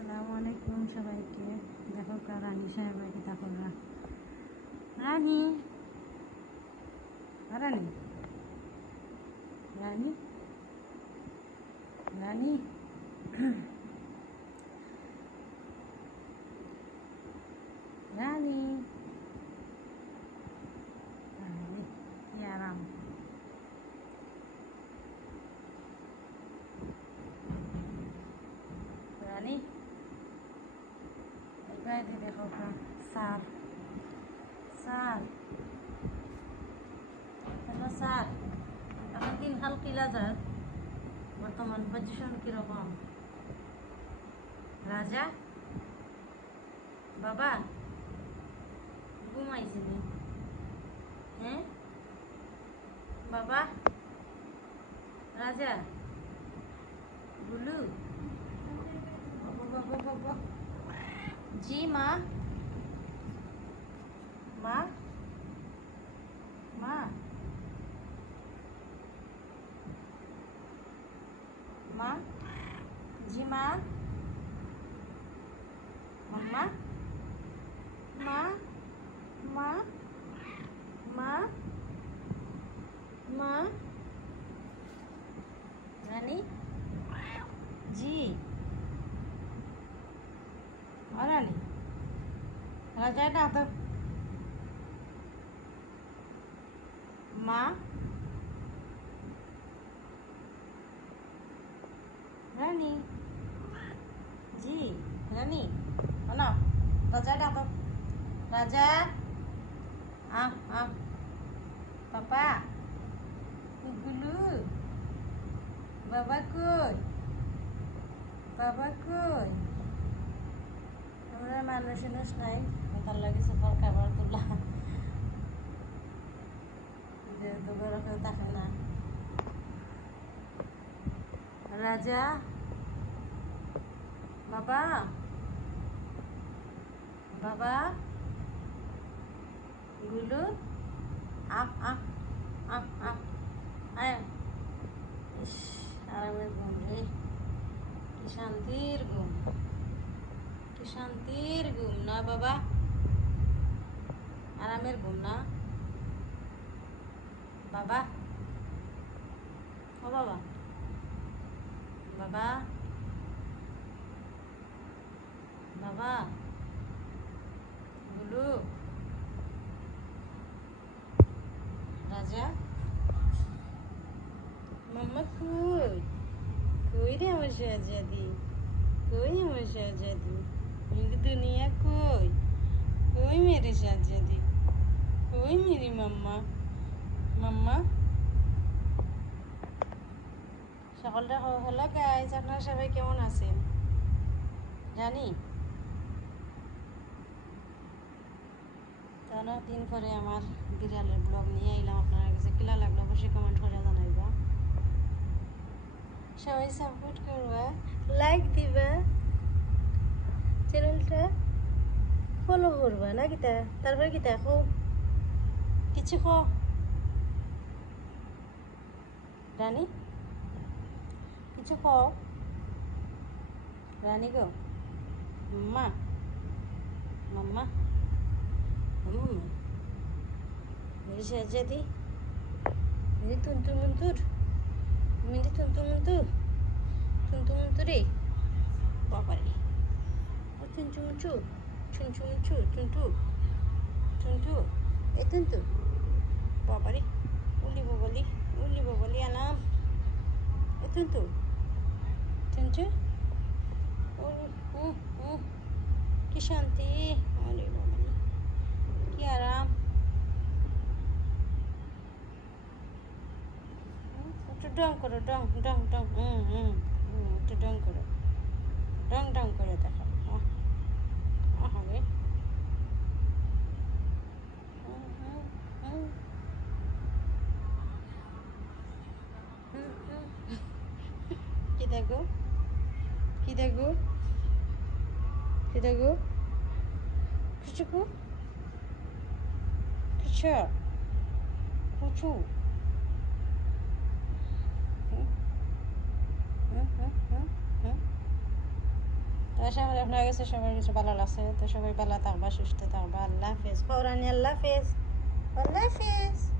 আসসালামু আলাইকুম সবাইকে। দেখো রানী সাহেবাকে দেখো রানী রানী রানী রানী রানী কি আরাম। রানী এইবার দেখো স্যার স্যার হ্যালো স্যার, এখন দিনকাল কিলা যার বর্তমান পজিশন কিরকম? রাজা বাবা ঘুমাইছিলি? হ্যাঁ বাবা রাজা গুলু বাবা বাবা জি মা মা মা মা জি মা মাম্মা মা মা মা মা রানী জি রানী রাজা ডাকো মা রানী জি রানী না রাজা ডাকো রাজা পাপা গুলু বাবা কই বাবা কই? আমরা মানুষ নাই, তার লাগে সকাল খাবার তোলা যেহেতু বড় কেউ থাকে না। রাজা বাবা বাবা গুলু আরামের ঘুম রে, কি শান্তির ঘুম, কি শান্তির ঘুম না বাবা, আরামের ঘুম না বাবা। ও বাবা বাবা বাবা গুলু রাজা মাম্মা কই কই রে আমার শাহজাদি, কই আমার শাহজাদি, मेरी दुनिया कोई कोई मेरे शाहजादी, कोई मेरी मम्मा मम्मा। সকলটা হলো গাইজ, আপনারা সবাই কেমন আছেন জানি। অনেক দিন পরে আমার বিড়ালের ব্লগ নিয়ে এলাম, আপনারা কাছে কিলা লাগলো অবশ্যই কমেন্ট করে জানাইবা। সবাই সাপোর্ট করবা, লাইক দিবা, চ্যানেলটা ফলো করবা না কিতা, তারপরে কিতা খো কিছু খো রানী, কিছু খো রানী গো মাম্মা মাম্মা মাম্মা मेरी शहजादी, मेरी तुंतु मुंतुर, मेरी तुंतु मुंतु रे बाबा रे, और चुंचु मुंचु चुंचु मुंचु चुंटू चुंटू ए तुंतु बाबा रे, उली बोबली आनाम ए तुंतु चुंचु की शांति, अरे बाबा रे की आराम। ডং করো ডং ডং ডং একটু ডং করো, ডং ডং করে দেখো হবে। কি দেখো কি দেখো কি দেখো কিছু কিছু কিছু তো আশা করি আপনার কাছে সবার কিছু ভালো লাগছে। তো সবাই ভালো থাকবা, সুস্থ থাকবা। আল্লাহ হাফেজ। পৌরানি আল্লাহ হাফেজ। আল্লাহ হাফেজ।